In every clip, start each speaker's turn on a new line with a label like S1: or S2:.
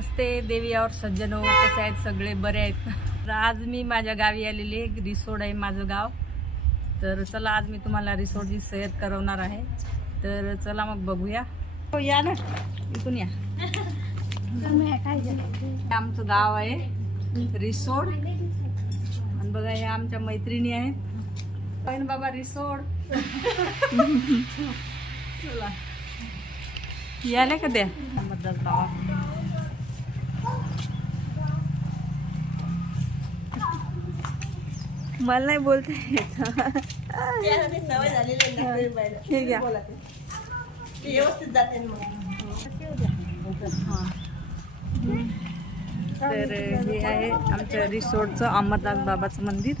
S1: नमस्ते देवी और सज्जनो कसे आहेत सगळे? बरे आहेत. तर आज मी माझ्या गावी आलेली आहे. रिसोड आहे माझं गाव. तर चला आज मी तुम्हाला रिसोडची सैर करवणार आहे. तर चला मग बघूया. हो या ना. इथून या. आमचं गाव आहे रिसोड. आणि बघा हे आमच्या मैत्रिणी आहेत. पण बाबा रिसोड. चला. यायला का द्या मतदार मला नाही बोलता येत. तर हे आहे आमच्या रिसोर्टचं अमरनाथ बाबाचं मंदिर.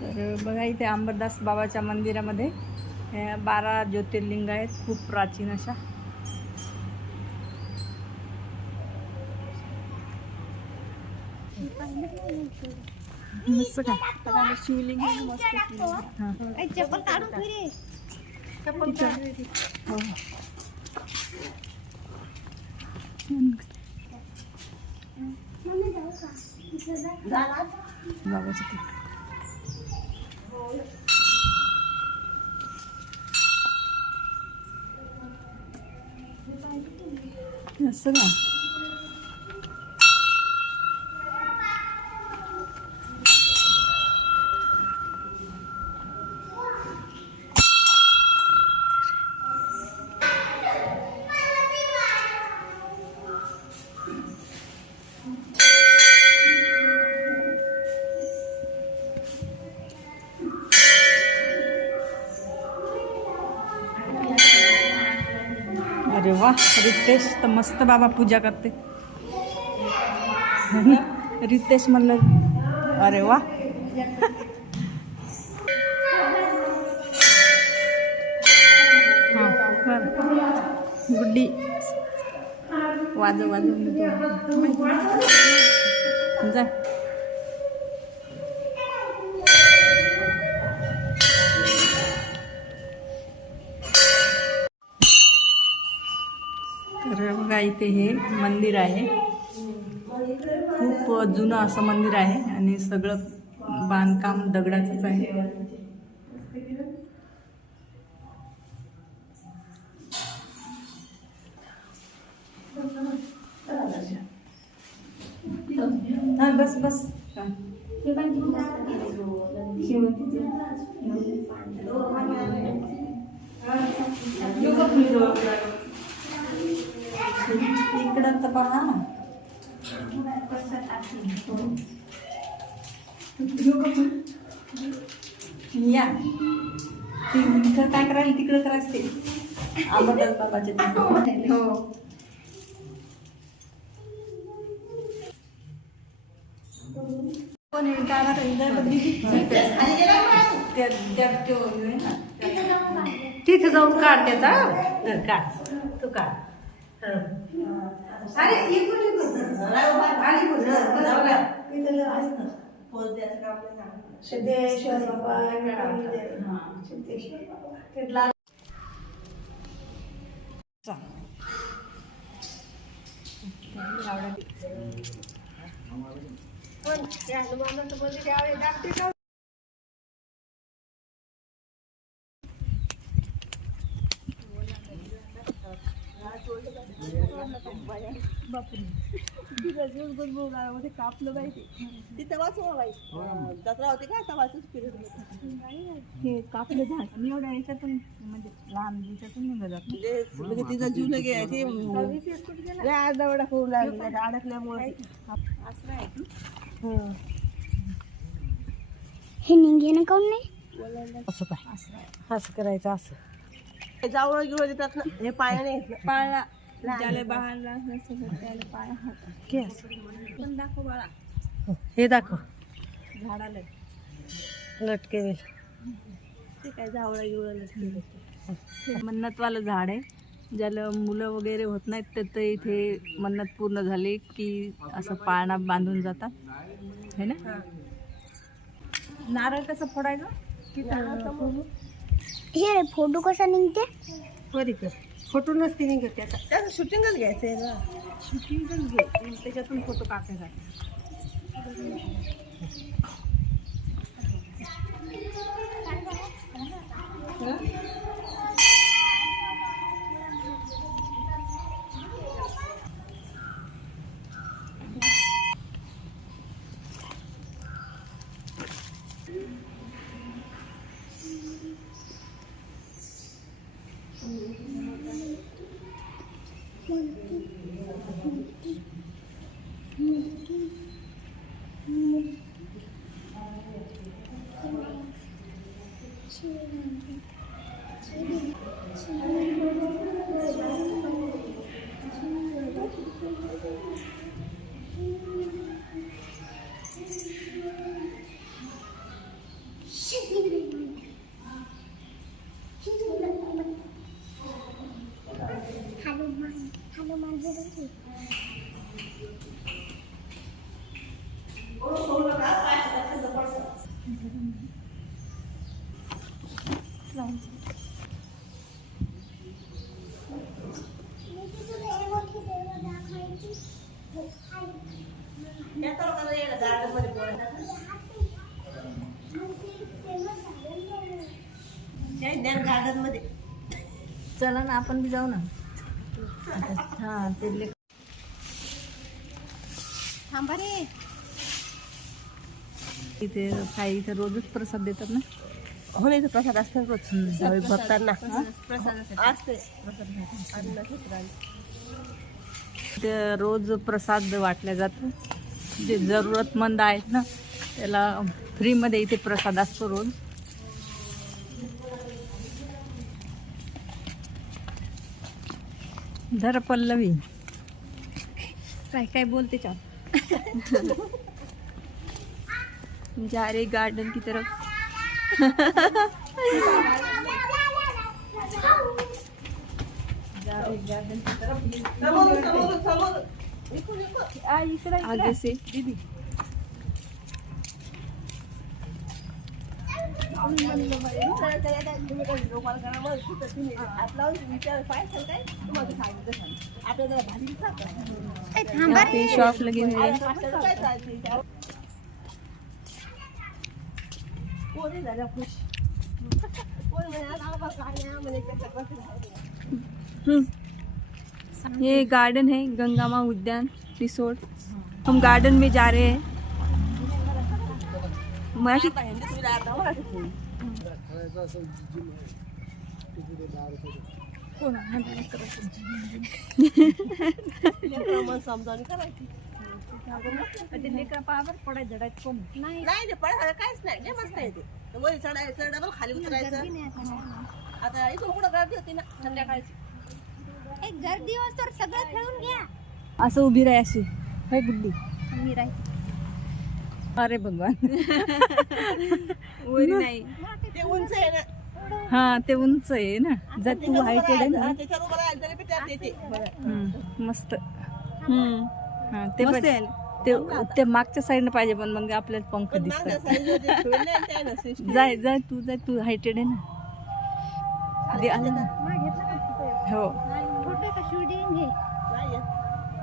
S1: तर बघा इथे अंबरदास बाबाच्या मंदिरामध्ये बारा ज्योतिर्लिंग आहेत खूप प्राचीन अशा. मस्त का शिवलिंग
S2: चप्पल काढून फिरे चप्पल
S1: बाबाचं ते. असं का वा रितेश तर मस्त बाबा पूजा करते. रितेश म्हणलं अरे वा हां. गुड्डी. वाजव वाजव. जा. इथे हे मंदिर आहे. खूप जुनं असं मंदिर आहे आणि सगळं बांधकाम दगडाचंच आहे. बस बस. पहा या. ती इथं काय करायला तिकडं करायचं ते अमरदास बाबाचे ते. हो. बघ.
S2: तिथे जाऊन काढ त्याचा काढ. तू काढ. अरे इकडून इकडून? सिद्धेश्वर बाबा हां, सिद्धेश्वर बाबा. पण त्या हनुमानाचं मंदिर यावेळी दाखते का?
S1: कापलं पाहिजे
S2: तिथं वाचवा बाई. जत्रा होती का आता वाचूच फिरत
S1: हे कापलं झाड. आणि एवढ्या याच्यातून म्हणजे लहान याच्यातून निघत जात ना.
S2: म्हणजे तिचा जीव लगे आहे ते दवडा होऊ लागली अडकल्यामुळे
S1: असं आहे की?
S2: हं.
S3: हे निघेन काऊन नाही?
S2: असं काय?
S1: असं
S2: करायचं असं. जावळ गिवळ देतात ना हे पायाने येत
S1: बाळा
S2: हे दाखव.
S1: झाडाला.
S2: लटके वेल
S1: ते काय गिवळा लटके मन्नतवालं झाड आहे. ज्याला मुलं वगैरे होत नाहीत तर ते इथे मन्नत पूर्ण झाली की असं पाळणा बांधून जातात. है ना? नारळ कसं फोडायचं?
S3: हे फोटो कसा निघते?
S2: वरी कर
S4: फोटो नसते निघत त्याचा
S2: शूटिंगच घ्यायचं आहे ना.
S1: शूटिंगच घे. त्याच्यातून फोटो काढण्यासाठी
S3: हनुमान
S2: मध्ये.
S1: चला ना आपण बी जाऊ ना. हा ते
S3: थांबा रे.
S1: इथे काही इथे रोजच प्रसाद देतात ना.
S2: हो नाही प्रसाद असतो रोज. भक्तांना.
S1: प्रसादासाठी
S2: असते.
S1: ते रोज प्रसाद वाटला जातो. जे जरूरतमंद आहेत ना त्याला फ्रीमध्ये इथे प्रसाद असतो रोज. धर पल्लवी. काय काय बोलते चाहो जा रहे गार्डन की तरफ़. गार्डन की तरफ़. आगे से. दीदी.
S2: बसून राहू.
S1: हम्म। ये गार्डन है, गंगा माँ उद्यान रिसोर्ट हम गार्डन में जा रहे हैं मराठी
S2: समजावून करायची. काहीच नाही. मस्त आहे ते. वरी चढायचं डबल खाली उतरायचं. आता इथून गर्दी होती ना संध्याकाळची.
S3: एक गर्दी तर सगळं खेळून घ्या.
S1: असं उभी राही अशी. हाय गुड्डी
S3: मी राहील
S1: अरे भगवान. वरी नाही.
S2: ते उंच आहे ना.
S1: हा ते उंच आहे ना. जर तू हायटेड आहे ना
S2: त्याच्यावर उभं राहिलं तरी बी त्यात येते.
S1: हम्म, मस्त. हा ते पण ते ते मागच्या साईडनं पाहिजे पण मग आपल्याला पंख
S2: पण मागच्या
S1: दिसतात.
S2: आहे त्या ना.
S1: जाय जाय तू जाय तू हायटेड आहे ना. दे आला ना. हो.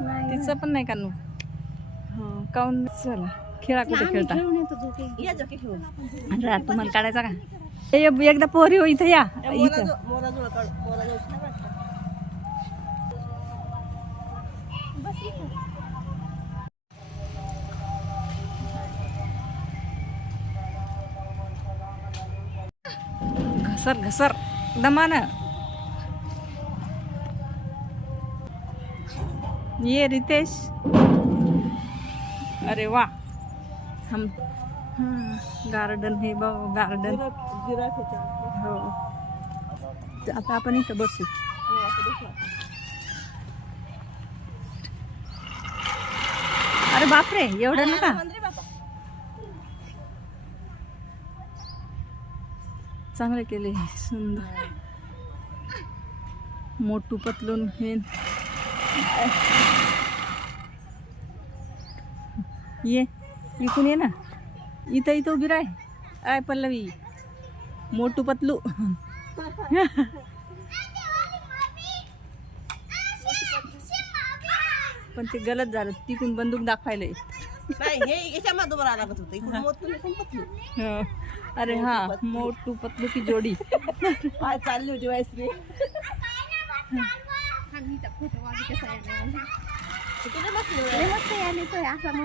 S2: नाही.
S1: तिचं पण नाही का नू हा काऊन चला खेळा कुठे खेळता?
S3: खेळून येतो दोघे.
S2: या जकी घेऊन
S1: रा तुम्हाला काढायचा का? ए, एकदा पोरी हो इथं या. इथं. घसर घसर. दमान. ये रितेश. अरे वा. हम गार्डन हे बघ गार्डन. हो. आता आपण इथं बसू.
S2: हो.
S1: अरे बापरे एवढं नका. चांगले केले सुंदर. मोटू पतलून हे. ये. इकून ये ना. इथं इथं उभी राय. आय पल्लवी. मोटू पतलू. पण ते गलत झालं. तिकून बंदूक दाखवायला. अरे हा मोटू पतलू की जोडी.
S2: पाय चालली होती वायसरी?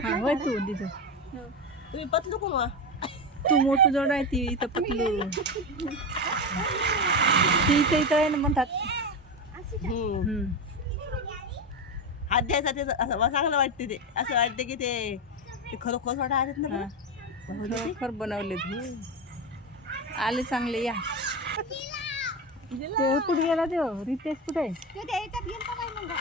S1: हा तू तिथं
S2: तुम्ही पतलू कोण वा
S1: तू मोठू जोड आहे ती इथं पतलू ती इथं इथं आहे ना म्हणतात
S2: हम्म.
S1: हं.
S2: हात द्यायचा ते चांगलं वाटते ते असं वाटते की ते ते खरोखर वाटा आहेत ना
S1: हा.
S2: गं.
S1: खरोखर बनवले आले चांगले या तो कुठे गेला तो रितेश कुठे आहे?
S3: तो काय मग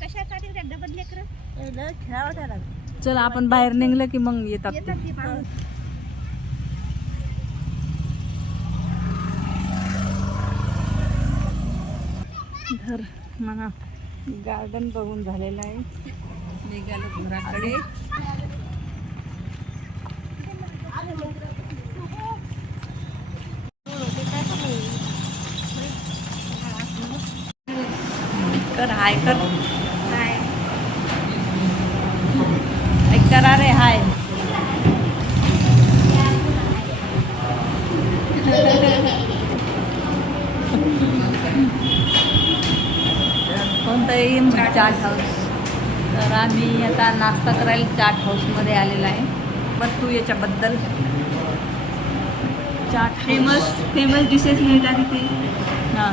S3: कशासाठी त्या डबल लेकर.
S1: चल आपण बाहेर निघलं की मग येतात. ते.
S3: येतात ते पाहून
S1: घर म्हणा. गार्डन बघून झालेलं आहे. निघालो घराकडे. कर हाय कर करा रे हाय. कोणतंही चाट हाऊस तर आम्ही आता नाश्ता करायला चाट हाऊसमध्ये आलेला आहे. पण तू याच्याबद्दल. चाट
S4: फेमस फेमस डिशेस मिळतात इथे.
S1: हां.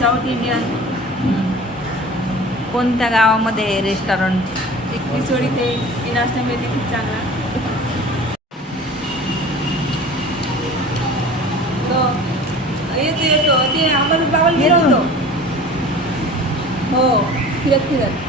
S4: साऊथ इंडियन
S1: कोणत्या गावामध्ये रेस्टॉरंट
S4: एक पिचोड इथे ही नाश्ता मिळते खूप चांगला तो येतो येतो ते आम्हाला बाबाला घेऊन येतो. हो फिरत फिरत